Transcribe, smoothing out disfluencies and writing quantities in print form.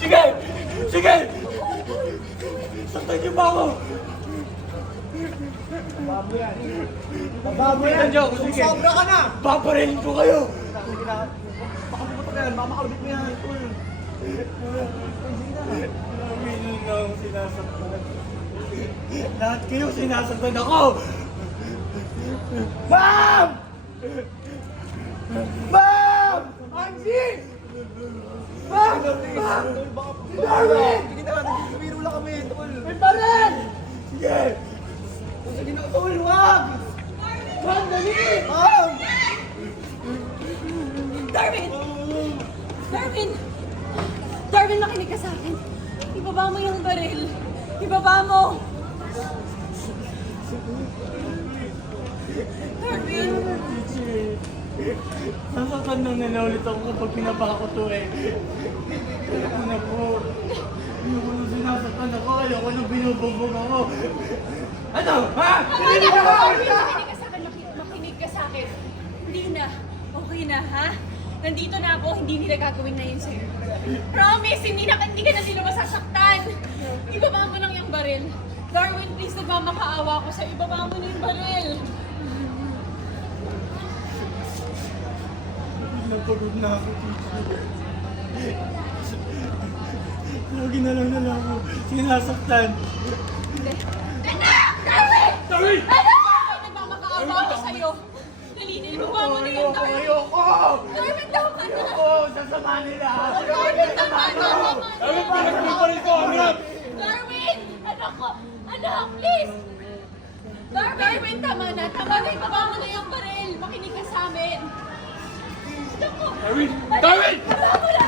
Sige! Sige! Saktan niyo ba ako? Bago yan. Sige. Sobra ka na. Paparilin ko kayo. Baka puputok yan. Mamakalabit mo yan. Tol. Aminin na ako sinasaktan. Lahat kayo sinasaktan ako! Ma'am! Ma'am! Angie! Ma'am! Ma'am! Darwin! Sige na. Nagbibiro lang kami. Tol. May baril! Sige! Sige na, tol! Wag! Ma'am, dali! Ma'am! Darwin! Darwin! Darwin, makinig ka sa akin. Ibaba mo yung baril. Ibaba mo! Darwin! Nasaktan nang nila ulit ako kapag pinapa ko to eh. Ayoko na po. Ayoko nang sinasaktan ako. Ayoko nang binubugbog ako. Ano? Ha? Tama na! Darwin, makinig ka sa akin. Makinig ka sa akin. Hindi na. Okay na, ha? Nandito na ako, hindi nila gagawin na yun sa'yo. Promise, hindi ka na nila masasaktan. Ibaba mo lang yung baril. Darwin, please, nagmamakaawa ko sa'yo. Ibaba mo na yung baril. Napagod na ako, teacher. Lagi na lang ako sinasaktan. Anak! Darwin! Darwin! Anak! Nagmamakaawa ko sa'yo. Dali na, ibaba mo na yung Darwin. Ayoko! Darwin, tama na. Ayoko! Sasama nila! Darwin, tama na. Darwin, pinagpiparin ko! Anak! Darwin! Anak ko! Anak, please! Darwin, tama na. Tama na, ibaba mo na yung baril. Makinig ka sa amin. Anak ko! Darwin! Darwin! Ibaba mo na!